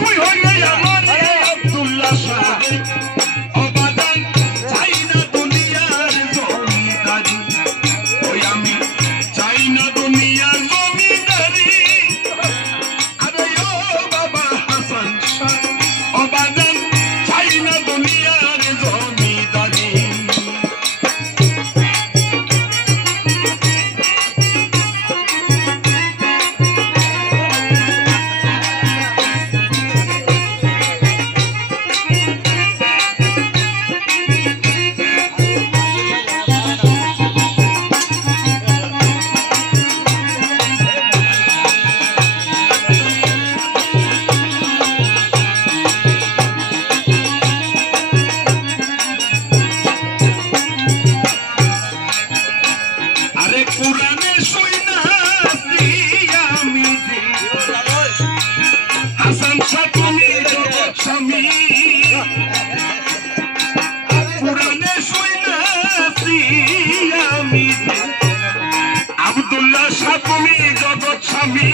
তুই হইলে আমার আব্দুল্লাহ শাহ অবাদান চাই না দুনিয়ার জমিদারি ওই আমি চাই না দুনিয়ার জমিদারি আরে ও বাবা হাসান শাহ অবাদান চাই না দুনিয়ার জমিদারি কুরআনে শুনাছি আমি হাসান শাহ তুমি জগৎ স্বামী কুরআনে শুনাছি আমি আব্দুল্লাহ শাহ তুমি জগৎ স্বামী